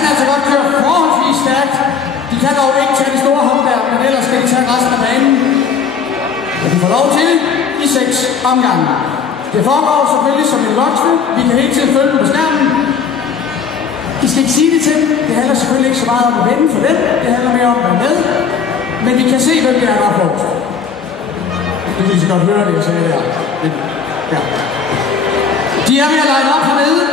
kan altså godt køre forholdsvis stærkt. De kan dog ikke tage de store håndværk, men ellers skal de tage resten af banen. Og de får lov til i 6 omgange. Det foregår selvfølgelig som en voksne. Vi kan hele tiden følge dem på skærmen. I skal ikke sige det til dem. Det handler selvfølgelig ikke så meget om at vinde for dem. Det handler mere om at være med. Men vi kan se, hvem det er, der har fået. Det kan I så godt høre, det jeg sagde der. Men, ja. De er ved at line op hernede.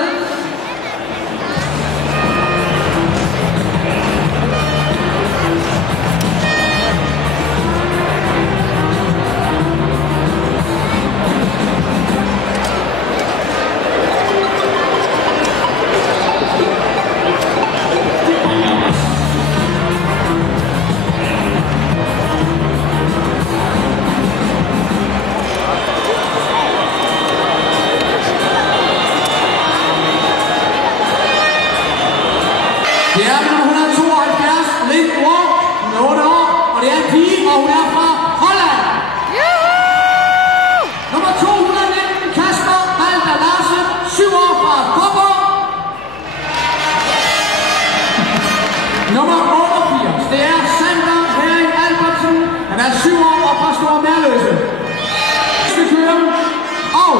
Det er nummer 172, Lind Walk, hun er 8 år, og det er en pige, og hun er fra Holland. Nummer 219, Kasper Balder Larsen, 7 år fra Kopper. Nummer 88, det er Sander Herring Albertsen, han er 7 år og fra Store Merløse. Vi kører, og